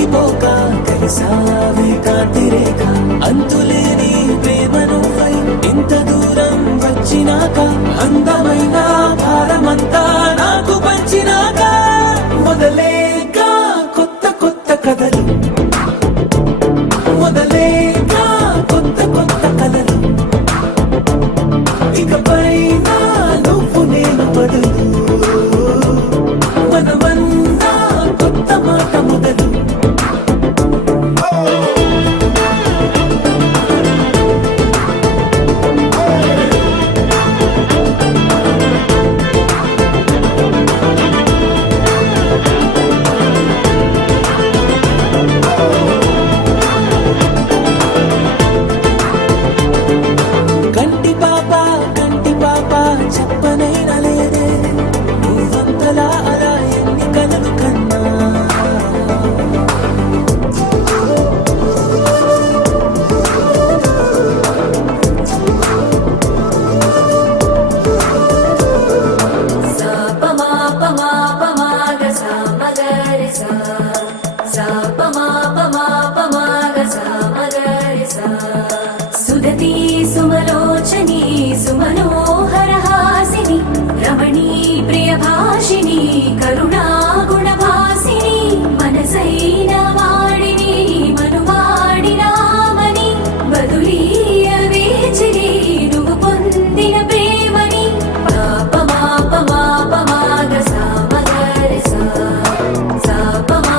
ఆగిపోక కలిసావే కాంతి రేఖ అంతులేని ప్రేమ నువ్వై ఇంత దూరం వచ్చినాక అందమైన భారమంతా నాకు పంచినాక మొదలేక కొత్త కొత్త కథలు మొదలేక కొత్త కొత్త కథలు ఇకపై నువ్వు నేను బదులు మనమన్నా కొత్త మాట మొదలు కంటి పాప చెప్పనైనా లేదే నువ్వంతలా అలా ఎన్ని కలలు కన్నా సుదతి సుమలోచని సుమనోహర హాసిని రమణీ ప్రియభాషిణి కరుణా గుణభాసిని మనసైన వాడిని మనువాడి రామని బదులీయ వేచిని నువ్వు పొందిన ప్రేమని పాప మాప మాప మాగ సామగరి సా పాప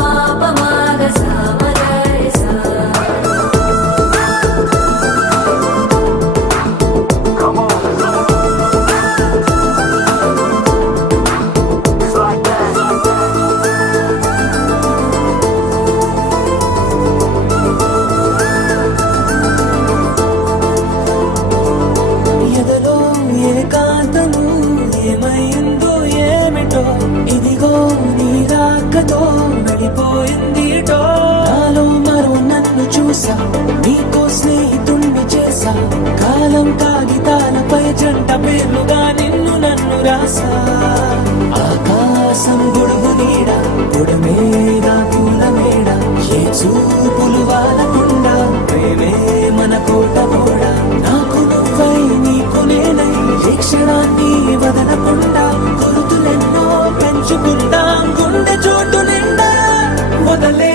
మాప మాగ సామగరి సా ఎదలో ఏకాంతము ఏమైందో ఏమిటో ఇదిగో నీ రాకతో నడిపోయిందిటో నాలో మరో నన్ను చూసా నీకో స్నేహితుణ్ణి చేసా కాలం కాగితాలపై జంట పేర్లుగా నిన్ను నన్ను రాసా ఆకాశం గొడుగు నీడ గొడమేడ పూల మేడ ఏ చూపులు వాలకుండా ప్రేమే మన కోట కూడా నాకు నువ్వై నీకు నేనై ఏ క్షణాన్ని వదలకుండా గుర్తులెన్నో పెంచుకుందాం గుండె చోటు నిండా మొదలే